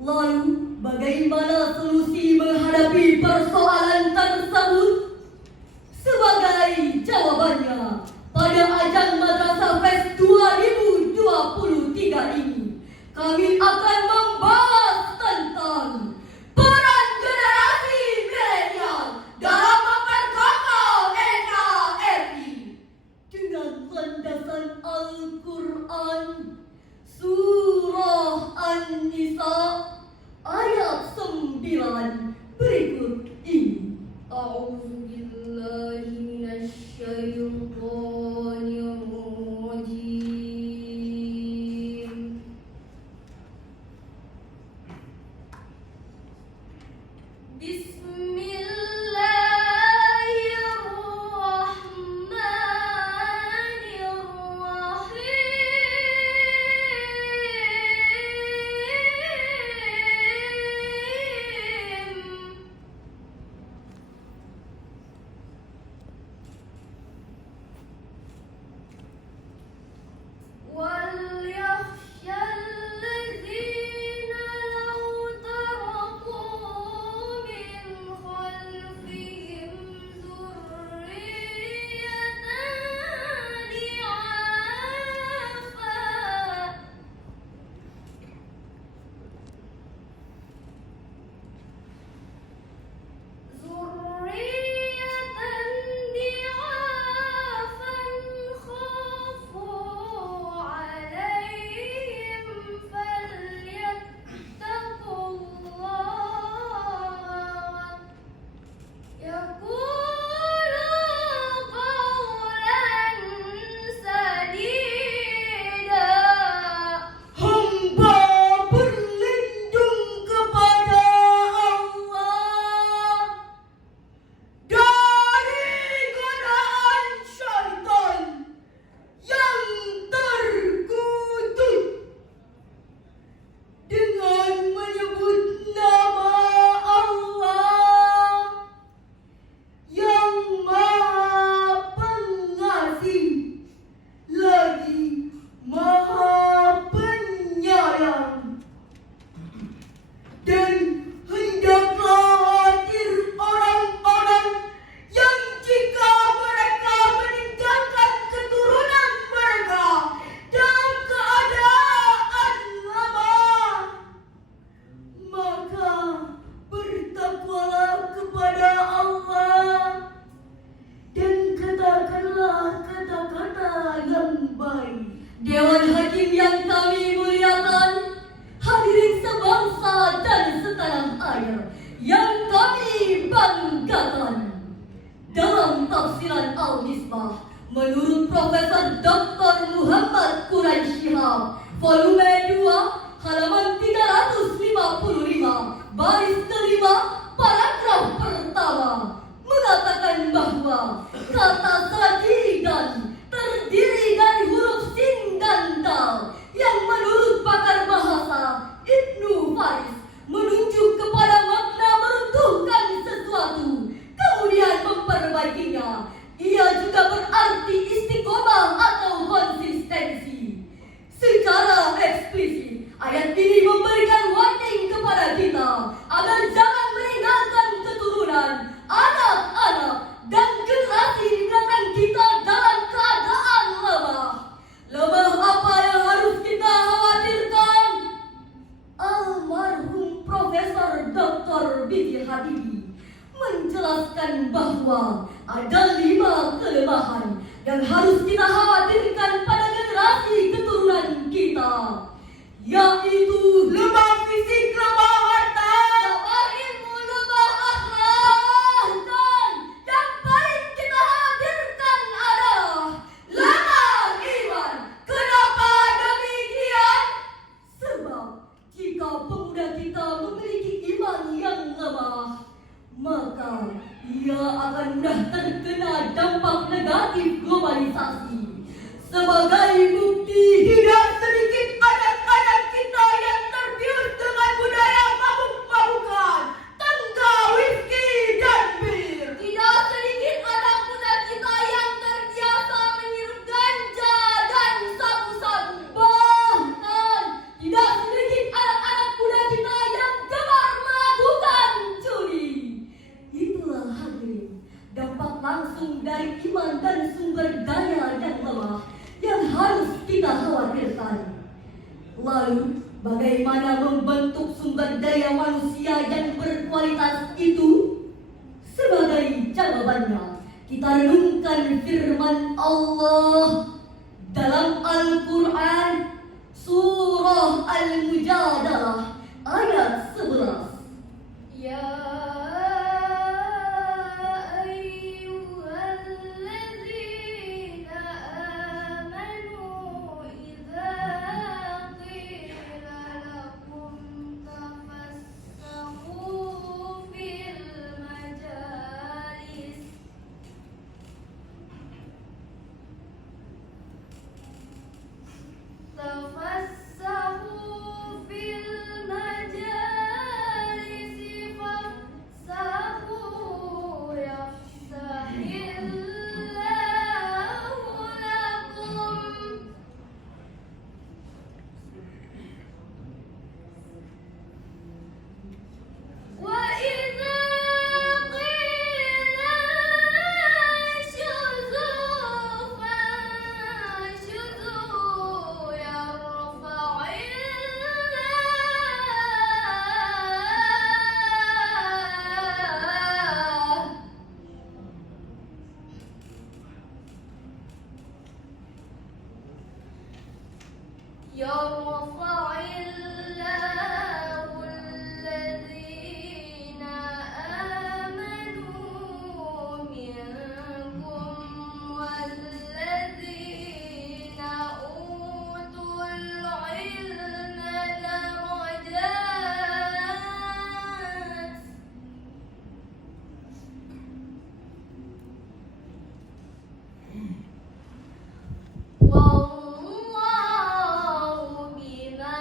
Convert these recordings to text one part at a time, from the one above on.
Lalu, bagaimana solusi menghadapi persoalan tersebut? Sebagai jawabannya, pada ajang Madrasah Fest 2023 ini, kami akan membahas tentang peran generasi milenial dalam memperkokoh NKRI dengan landasan Al-Quran, Surah An-Nisa ayat 9 berikut ini. A'udzubillahi minasyaitonirrajim. Dewan Hakim yang kami muliakan, hadirin sebangsa dan setanah air yang kami banggakan. Dalam tafsiran Al-Misbah, menurut Profesor Dr. Muhammad Quran Shihab, volume 2, halaman 355, baris kelima, paragraf pertama, mengatakan bahwa kata sadidan terdiri dari huruf sin dan dal yang menurut pakar bahasa Ibnu Faris menunjuk kepada makna meruntuhkan sesuatu kemudian memperbaikinya. Ia juga berarti istiqomah atau konsistensi. Secara eksplisit, ayat ini memberikan warning kepada kita agar jangan meninggalkan keturunan, anak-anak, dan generasi di belakang kita dalam keadaan lemah. Lemah apa yang harus kita khawatirkan? Almarhum Profesor Dr. B.J. Habibie menjelaskan bahwa ada 5 kelemahan yang harus kita khawatirkan pada generasi keturunan kita, yaitu lemah fisik, lemah harta, lemah ilmu, lemah akhlak, dan yang paling kita khawatirkan adalah lemah iman. Kenapa demikian? Sebab jika pemuda kita memiliki iman yang lemah, maka ia akan mudah terkena dampak negatif globalisasi. Sebagai bukti, tidak sedikit anak-anak kita yang terbius dengan budaya mabuk-mabukan, tangga, whisky, dan bir. Tidak sedikit anak muda kita yang terbiasa menghirup ganja dan sabu-sabu. Bahkan tidak sedikit anak-anak muda kita lalu, bagaimana membentuk sumber daya manusia yang berkualitas itu? Sebagai jawabannya, kita renungkan firman Allah dalam Al-Quran Surah Al-Mujadalah ayat 11. Ya ayyuhalladzina amanu idza qila lakum tafassahu fil majalis tafassahu fil majalisi fafsahu yafsahillahu lakum wa idza qila anshuzu fanshuzu يرفع الله الذين آمنوا منكم والذين أوتوا العلم درجات والله بما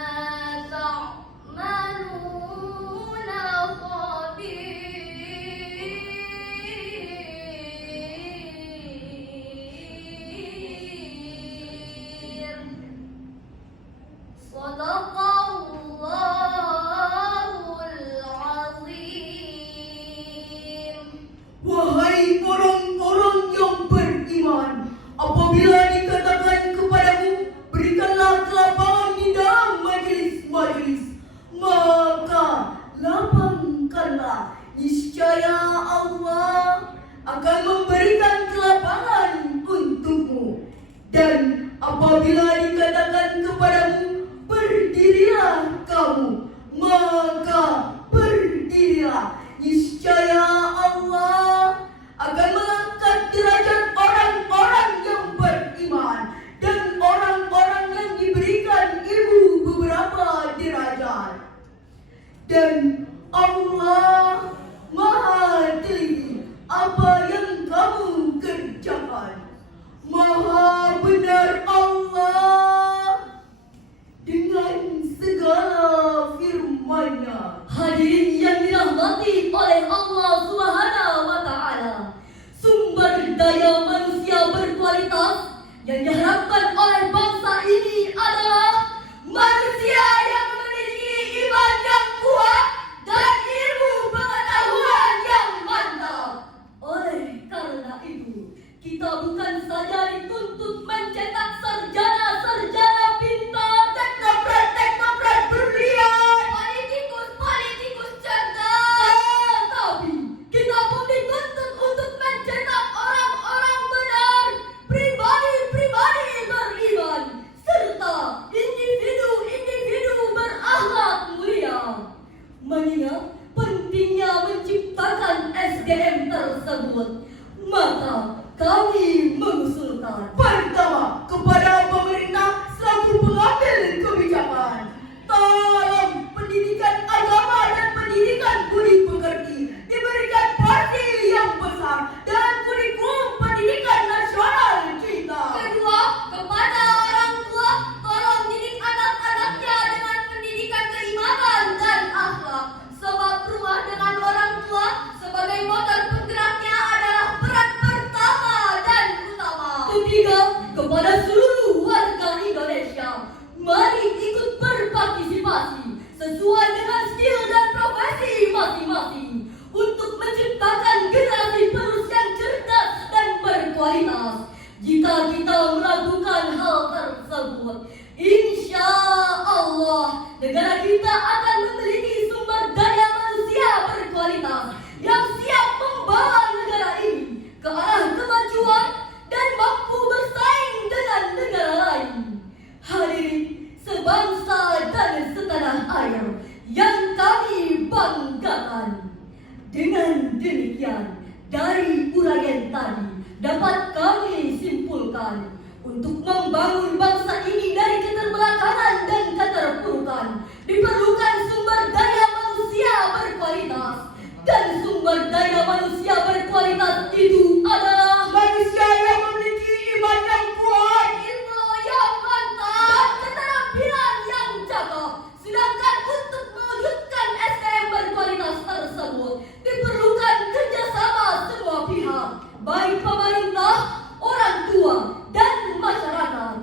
Demikian, dari uraian tadi dapat kami simpulkan, untuk membangun bangsa ini dari keterbelakangan dan keterpurukan diperlukan sumber daya manusia berkualitas. Dan sumber daya manusia berkualitas itu adalah Manusia yang memiliki iman yang kuat, ilmu yang mantap dan keterampilan yang cakep. Sedangkan untuk mewujudkan SDM berkualitas tersebut diperlukan kerjasama semua pihak, baik pemerintah, orang tua, dan masyarakat.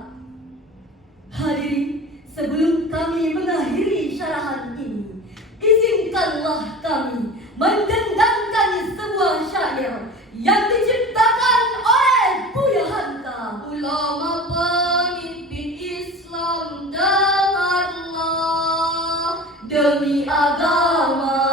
Hadirin, sebelum kami mengakhiri syarahan ini, izinkanlah kami mendendangkan sebuah syair yang diciptakan oleh Buya Hanta. Ulama pemimpin Islam dengarlah, Demi agama